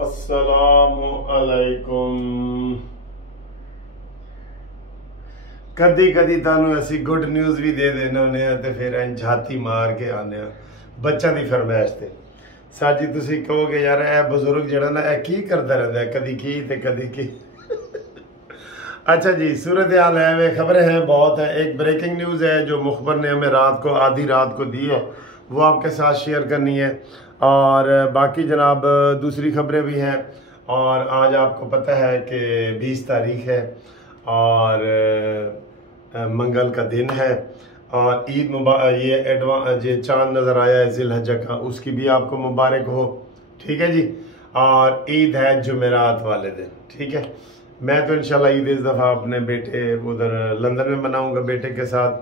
अस्सलामु अलैकुम। कदी कदी तानू असी गुड न्यूज़ भी दे देने होने ते फिर झाती मार के आने बच्चा दी फरमाइश ते साजी तुसी कहोगे यार ए बुजुर्ग जड़ा ना ए की करदा रहंदा है, कदी की ते कदी की। अच्छा जी, सूरत हाल है वे खबरें हैं बहुत है। एक ब्रेकिंग न्यूज़ है जो मुखबर ने हमें रात को आधी रात को दी है, वो आपके साथ शेयर करनी है। और बाकी जनाब दूसरी खबरें भी हैं। और आज आपको पता है कि 20 तारीख है और मंगल का दिन है और ईद मुबारक, ये चांद नज़र आया है ज़िलहज्जा का, उसकी भी आपको मुबारक हो। ठीक है जी। और ईद है जुमेरात वाले दिन। ठीक है। मैं तो इंशाल्लाह ईद इस दफ़ा अपने बेटे उधर लंदन में मनाऊंगा बेटे के साथ,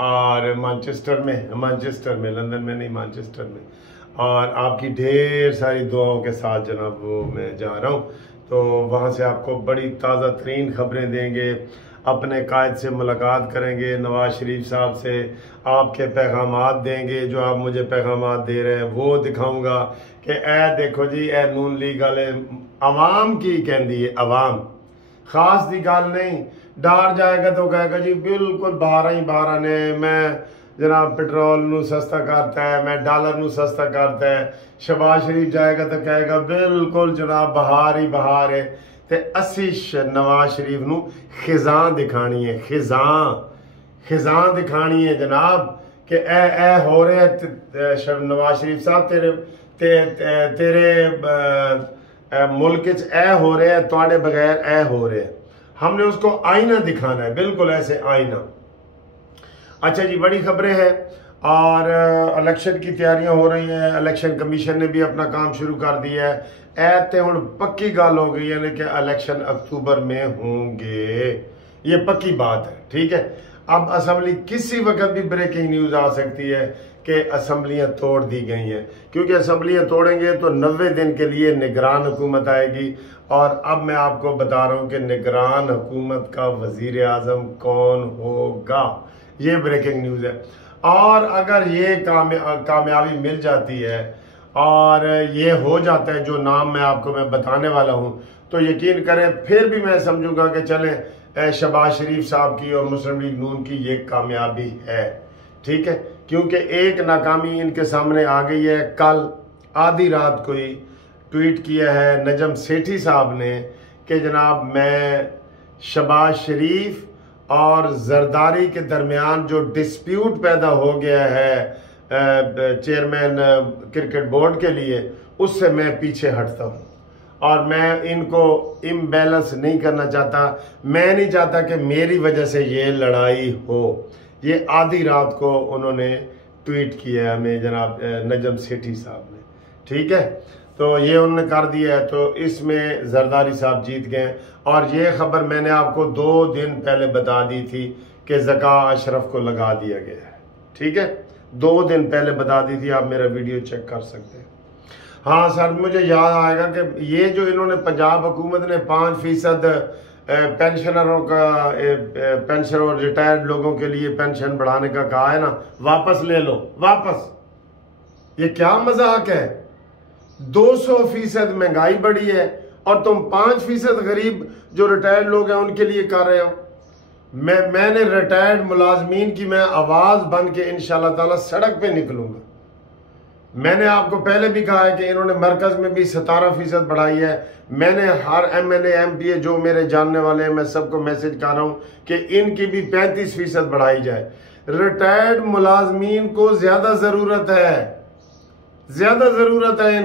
और मैनचेस्टर में, लंदन में नहीं मैनचेस्टर में। और आपकी ढेर सारी दुआओं के साथ जनाब वो मैं जा रहा हूँ, तो वहाँ से आपको बड़ी ताज़ा तरीन खबरें देंगे। अपने कायद से मुलाकात करेंगे, नवाज शरीफ साहब से आपके पैगामात देंगे, जो आप मुझे पैगामात दे रहे हैं वो दिखाऊंगा कि ए देखो जी ए नून लीग वाले अवाम की कहती है, अवाम खास की गल नहीं। डर जाएगा तो कहेगा जी बिल्कुल बाहर ने मैं जनाब पेट्रोल नू सस्ता करता है, मैं डॉलर नू सस्ता करता है। शहबाज शरीफ जाएगा तो कहेगा बिल्कुल जनाब बहार है। ते असी नवाज शरीफ नू खिजां दिखानी है, खिजां दिखानी है जनाब कि ए हो रहे है नवाज शरीफ साहब तेरे मुल्क ए हो रहे हैं, तुहाडे बगैर ए हो रहे हैं। हमने उसको आईना दिखाना है, बिल्कुल ऐसे आईना। अच्छा जी, बड़ी खबरें हैं और इलेक्शन की तैयारियां हो रही हैं। इलेक्शन कमीशन ने भी अपना काम शुरू कर दिया है। ऐते हुण पक्की गल हो गई है कि इलेक्शन अक्टूबर में होंगे, ये पक्की बात है। ठीक है। अब असम्बली किसी वक्त भी ब्रेकिंग न्यूज आ सकती है कि असम्बलियां तोड़ दी गई हैं, क्योंकि असम्बलियां तोड़ेंगे तो 90 दिन के लिए निगरान हुकूमत आएगी। और अब मैं आपको बता रहा हूं कि निगरान हुकूमत का वजीर आजम कौन होगा, ये ब्रेकिंग न्यूज है। और अगर ये कामयाबी मिल जाती है और ये हो जाता है जो नाम मैं बताने वाला हूं, तो यकीन करें फिर भी मैं समझूंगा कि चलें शहबाज शरीफ साहब की और मुस्लिम लीग नून की ये कामयाबी है। ठीक है। क्योंकि एक नाकामी इनके सामने आ गई है। कल आधी रात को ही ट्वीट किया है नजम सेठी साहब ने कि जनाब मैं शहबाज शरीफ और जरदारी के दरमियान जो डिस्प्यूट पैदा हो गया है चेयरमैन क्रिकेट बोर्ड के लिए, उससे मैं पीछे हटता हूँ और मैं इनको इम्बैलेंस नहीं करना चाहता। मैं नहीं चाहता कि मेरी वजह से ये लड़ाई हो। ये आधी रात को उन्होंने ट्वीट किया है हमें जनाब नजम सेठी साहब ने। ठीक है। तो ये उन्होंने कर दिया है, तो इसमें जरदारी साहब जीत गए। और ये खबर मैंने आपको 2 दिन पहले बता दी थी कि ज़का अशरफ को लगा दिया गया है। ठीक है। 2 दिन पहले बता दी थी, आप मेरा वीडियो चेक कर सकते हैं। हाँ सर, मुझे याद आएगा कि ये जो इन्होंने पंजाब हुकूमत ने 5% पेंशनरों का पेंशन और रिटायर्ड लोगों के लिए पेंशन बढ़ाने का कहा है ना, वापस ले लो वापस। ये क्या मजाक है? 200% महंगाई बढ़ी है और तुम 5% गरीब जो रिटायर्ड लोग हैं उनके लिए कर रहे हो। मैंने रिटायर्ड मुलाजमीन की मैं आवाज बन के इंशाल्लाह ताला सड़क पे निकलूंगा। मैंने आपको पहले भी कहा है कि इन्होंने मरकज में भी 17% बढ़ाई है। मैंने हर MLA MPA जो मेरे जानने वाले हैं, मैं सबको मैसेज कर रहा हूं कि इनकी भी 35% बढ़ाई जाए। रिटायर्ड मुलाजमीन को ज्यादा जरूरत है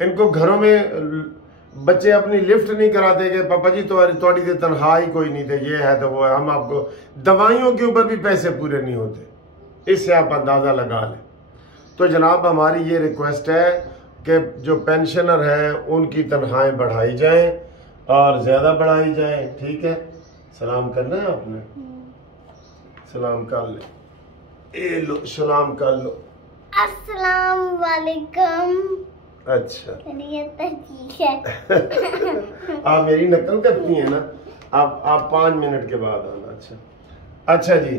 इनको घरों में बच्चे अपनी लिफ्ट नहीं कराते कि पापा जी थोड़ी देर तनख्वाह ही कोई नहीं थे, ये है तो वो है। हम आपको दवाइयों के ऊपर भी पैसे पूरे नहीं होते, इससे आप अंदाजा लगा लें। तो जनाब हमारी ये रिक्वेस्ट है कि जो पेंशनर है उनकी तनख्वाहें बढ़ाई जाएं और ज्यादा बढ़ाई जाएं। ठीक है। सलाम करना है आपने, सलाम कर ले। ए लो सलाम कर लो। अस्सलाम वालेकुम। अच्छा ठीक है। आप मेरी नकल करती हैं ना, आप 5 मिनट के बाद आना। अच्छा जी,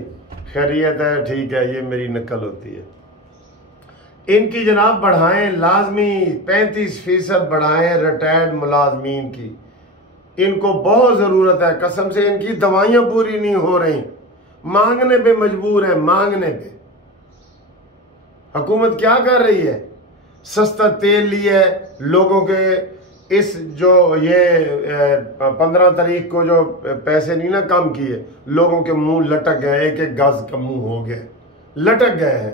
खैरियत है? ठीक है, ये मेरी नकल होती है। इनकी जनाब बढ़ाएं, लाजमी 35% बढ़ाएं रिटायर्ड मुलाजमीन की। इनको बहुत ज़रूरत है, कसम से इनकी दवाइयाँ पूरी नहीं हो रही, मांगने पे मजबूर है, मांगने पे। हुकूमत क्या कर रही है? सस्ता तेल लिया है लोगों के, इस जो ये 15 तारीख को जो पैसे नहीं ना कम किए, लोगों के मुंह लटक गए, एक एक गज का मुंह हो गए, लटक गए हैं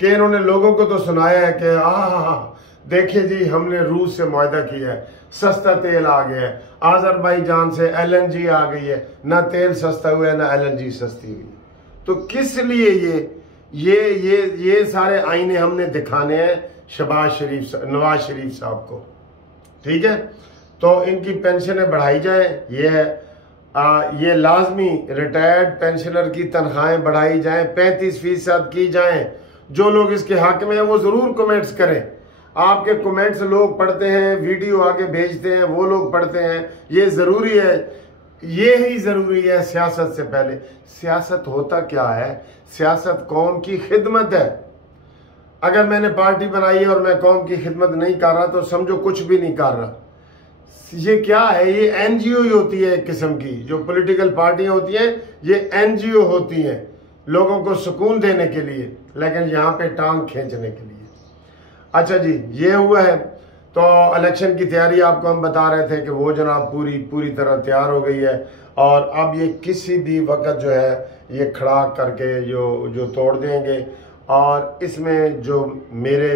कि इन्होंने लोगों को तो सुनाया है कि देखिए जी हमने रूस से मुआहदा किया है, सस्ता तेल आ गया है, आज़रबाईजान से LNG आ गई है, ना तेल सस्ता हुआ है ना LNG सस्ती हुई। तो किस लिए ये सारे आईने हमने दिखाने हैं नवाज शरीफ साहब को, ठीक है। तो इनकी पेंशनें बढ़ाई जाए, ये लाजमी रिटायर्ड पेंशनर की तनख्वाहें बढ़ाई जाएं, 35% की जाएं। जो लोग इसके हक में हैं वो जरूर कमेंट्स करें। आपके कमेंट्स लोग पढ़ते हैं, वीडियो आगे भेजते हैं, वो लोग पढ़ते हैं, ये जरूरी है, ये ही जरूरी है। सियासत से पहले सियासत होता क्या है? सियासत कौम की खिदमत है। अगर मैंने पार्टी बनाई है और मैं कौम की खिदमत नहीं कर रहा तो समझो कुछ भी नहीं कर रहा। ये क्या है? ये NGO ही होती है एक किस्म की। जो पॉलिटिकल पार्टियां होती हैं ये NGO होती हैं, लोगों को सुकून देने के लिए, लेकिन यहाँ पे टांग खींचने के लिए। अच्छा जी, ये हुआ है। तो इलेक्शन की तैयारी आपको हम बता रहे थे कि वो जनाब पूरी तरह तैयार हो गई है, और अब ये किसी भी वक्त जो है ये खड़ा करके जो तोड़ देंगे। और इसमें जो मेरे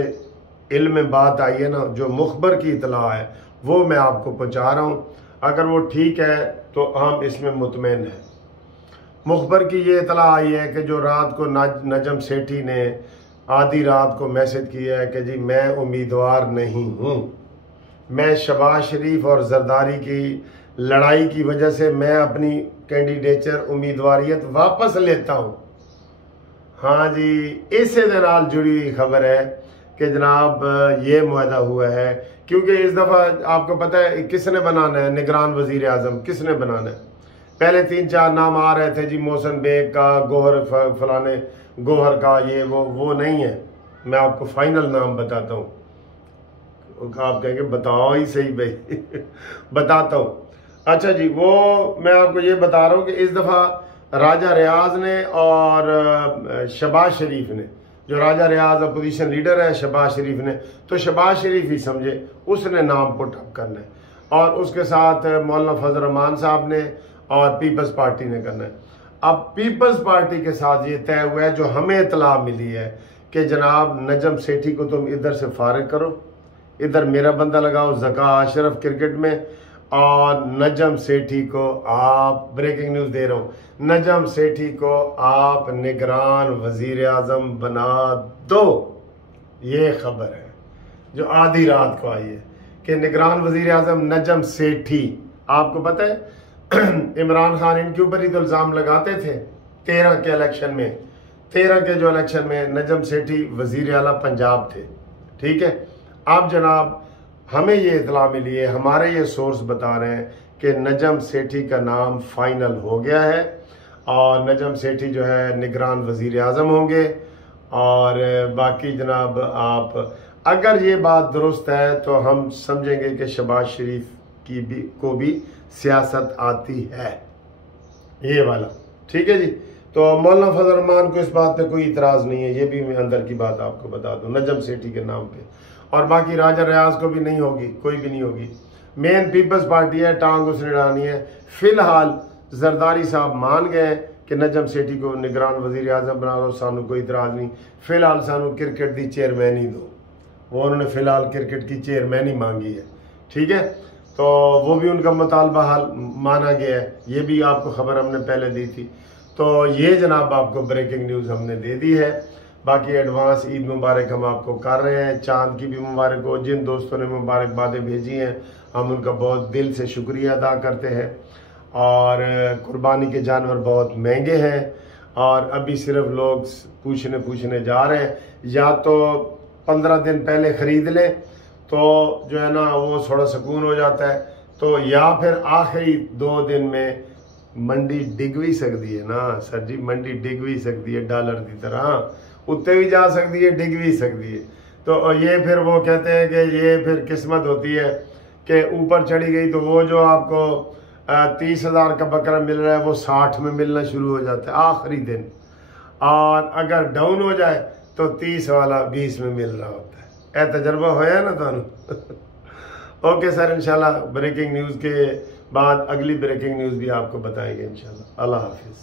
इल्म में बात आई है ना, जो मुखबर की इतला है वो मैं आपको पहुंचा रहा हूँ। अगर वो ठीक है तो हम इसमें मुतमईन हैं। मुखबर की ये इतला आई है कि जो रात को नजम सेठी ने आधी रात को मैसेज किया है कि जी मैं उम्मीदवार नहीं हूँ, मैं शहबाज शरीफ और जरदारी की लड़ाई की वजह से मैं अपनी कैंडिडेचर उम्मीदवारियत वापस लेता हूँ। हाँ जी, इससे दे नाल जुड़ी हुई खबर है कि जनाब ये मुआहदा हुआ है, क्योंकि इस दफ़ा आपको पता है किसने बनाना है निगरान वजीर आज़म, किसने बनाना है। पहले 3-4 नाम आ रहे थे जी, मोहसिन बेग का, गोहर फलाने गोहर का, ये वो नहीं है। मैं आपको फाइनल नाम बताता हूँ। आप कहेंगे बताओ ही सही भाई बताता हूँ। अच्छा जी, वो मैं आपको ये बता रहा हूँ कि इस दफ़ा राजा रियाज ने और शहबाज शरीफ ने, जो राजा रियाज अपोजिशन लीडर है शहबाज शरीफ ने, तो शहबाज शरीफ ही समझे उसने नाम पुट अप करना है, और उसके साथ मौलाना फजल रहमान साहब ने और पीपल्स पार्टी ने करना है। अब पीपल्स पार्टी के साथ ये तय हुआ है, जो हमें इतला मिली है, कि जनाब नजम सेठी को तुम इधर से फारिग करो, इधर मेरा बंदा लगाओ ज़का अशरफ क्रिकेट में, और नजम सेठी को आप, ब्रेकिंग न्यूज़ दे रहा हूँ, नजम सेठी को आप निगरान वजीर आज़म बना दो। ये खबर है जो आधी रात को आई है कि निगरान वजीर आज़म नजम सेठी। आपको पता है इमरान खान इनके ऊपर ही तो इल्ज़ाम लगाते थे 13 के इलेक्शन में, 13 के जो इलेक्शन में नजम सेठी वजीर आला पंजाब थे, ठीक है। अब जनाब हमें ये इतला मिली है, हमारे ये सोर्स बता रहे हैं कि नजम सेठी का नाम फाइनल हो गया है, और नजम सेठी जो है निगरान वजीर आज़म होंगे। और बाकी जनाब आप, अगर ये बात दुरुस्त है तो हम समझेंगे कि शहबाज शरीफ को भी सियासत आती है, ये वाला, ठीक है जी। तो मौलाना फजल रहमान को इस बात पे कोई इतराज़ नहीं है, ये भी मैं अंदर की बात आपको बता दूं नजम सेठी के नाम पे। और बाकी राजा रियाज को भी नहीं होगी, कोई भी नहीं होगी। मेन पीपल्स पार्टी है, टांग उसने डालनी है। फिलहाल जरदारी साहब मान गए कि नजम सेठी को निगरान वजीर आज़म बना लो, सानू कोई इतराज़ नहीं। फिलहाल सानू क्रिकेट की चेयरमैनी दो, वो उन्होंने फिलहाल क्रिकेट की चेयरमैनी मांगी है, ठीक है। तो वो भी उनका मुतालबा हाल माना गया है, ये भी आपको खबर हमने पहले दी थी। तो ये जनाब आपको ब्रेकिंग न्यूज़ हमने दे दी है। बाकी एडवांस ईद मुबारक हम आपको कर रहे हैं, चांद की भी मुबारक हो। जिन दोस्तों ने मुबारकबादें भेजी हैं हम उनका बहुत दिल से शुक्रिया अदा करते हैं। और कुर्बानी के जानवर बहुत महंगे हैं, और अभी सिर्फ लोग पूछने जा रहे हैं, या तो 15 दिन पहले ख़रीद लें तो जो है ना वो थोड़ा सुकून हो जाता है, तो या फिर आखिरी 2 दिन में मंडी डिग भी सकती है ना सर जी, मंडी डिग भी सकती है, डॉलर की तरह उत्ते भी जा सकती है, डिग भी सकती है। तो ये फिर वो कहते हैं कि ये फिर किस्मत होती है कि ऊपर चढ़ी गई तो वो जो आपको 30,000 का बकरा मिल रहा है वो 60 में मिलना शुरू हो जाता है आखिरी दिन, और अगर डाउन हो जाए तो 30 वाला 20 में मिल रहा होता है। ए तजर्बा होया ना थानू। ओके सर, इंशाल्लाह ब्रेकिंग न्यूज़ के बाद अगली ब्रेकिंग न्यूज़ भी आपको बताएंगे इंशाल्लाह। अल्लाह हाफिज़।